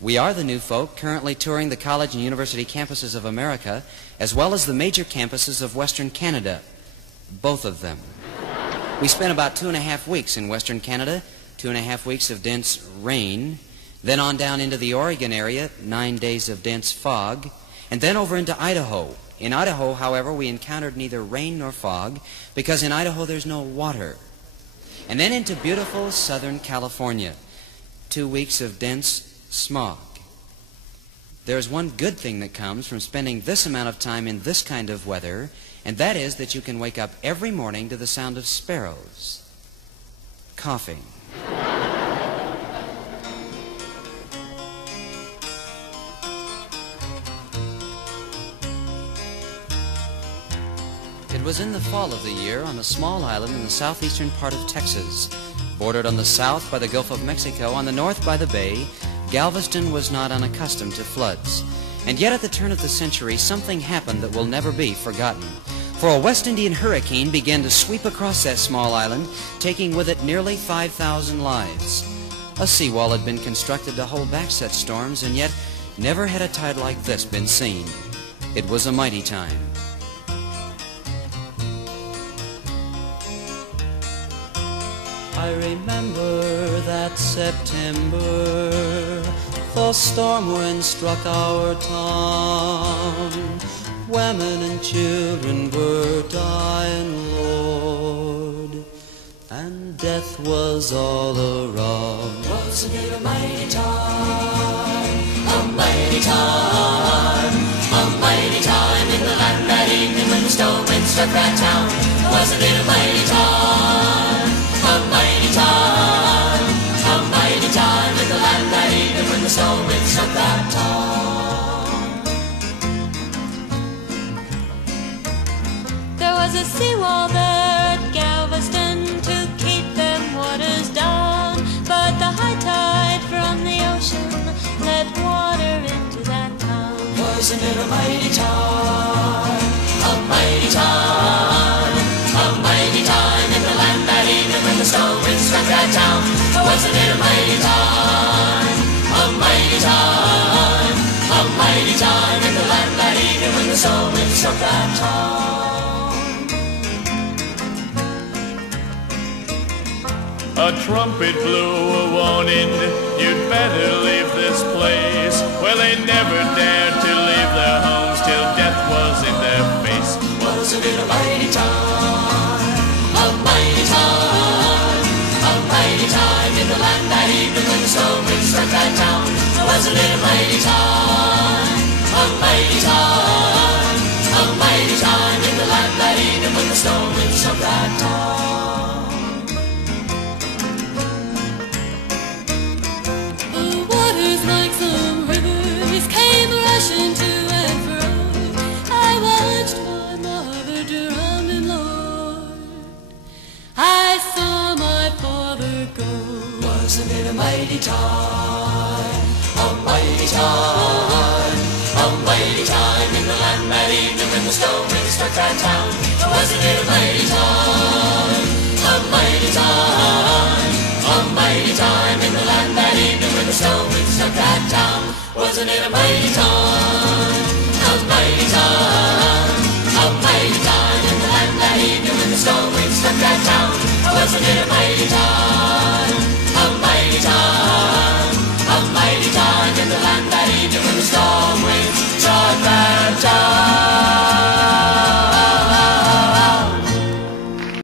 We are the New Folk, currently touring the college and university campuses of America, as well as the major campuses of Western Canada, both of them. We spent about 2.5 weeks in Western Canada, 2.5 weeks of dense rain, then on down into the Oregon area, 9 days of dense fog, and then over into Idaho. In Idaho, however, we encountered neither rain nor fog, because in Idaho there's no water. And then into beautiful Southern California, 2 weeks of dense smog. There's one good thing that comes from spending this amount of time in this kind of weather, and that is that you can wake up every morning to the sound of sparrows coughing. It was in the fall of the year on a small island in the southeastern part of Texas, bordered on the south by the Gulf of Mexico, on the north by the bay. Galveston was not unaccustomed to floods. And yet at the turn of the century, something happened that will never be forgotten. For a West Indian hurricane began to sweep across that small island, taking with it nearly 5,000 lives. A seawall had been constructed to hold back such storms, and yet never had a tide like this been seen. It was a mighty time. I remember that September, the storm wind struck our town. Women and children were dying, Lord, and death was all around. Wasn't it a mighty time, a mighty time, a mighty time in the land that evening when the storm wind struck that town? Wasn't it a mighty time, a mighty time, a mighty time in the land that evening when the storm wind struck that town? There was a seawall there at Galveston to keep them waters down, but the high tide from the ocean let water into that town. Wasn't it a mighty time, a mighty time, a mighty time in the land that evening when the storm wind struck that town? Wasn't it a mighty time, a mighty time, a mighty time in the land that evening when the storm wind struck that town? A trumpet blew a warning, you'd better leave this place. Well, they never dared to leave their homes till death was in their face. Wasn't it a mighty time, a mighty time, a mighty time in the land that evening when the storm wind struck that town? Wasn't it a mighty time, a mighty time, a mighty time in the land that evening when the storm wind struck that town? Like some rivers came rushing to and fro. I watched my mother drown, Lord. I saw my father go. Wasn't it a mighty time, a mighty time, a mighty time in the land that evening when the storm wind struck that town? Wasn't it a mighty time, a mighty time, a mighty time in the land that evening when the storm wind struck that town? Wasn't it a mighty time, a mighty time, a mighty time in the land that evening when the storm wind struck that town? Wasn't it a mighty time, a mighty time, a mighty time in the land that evening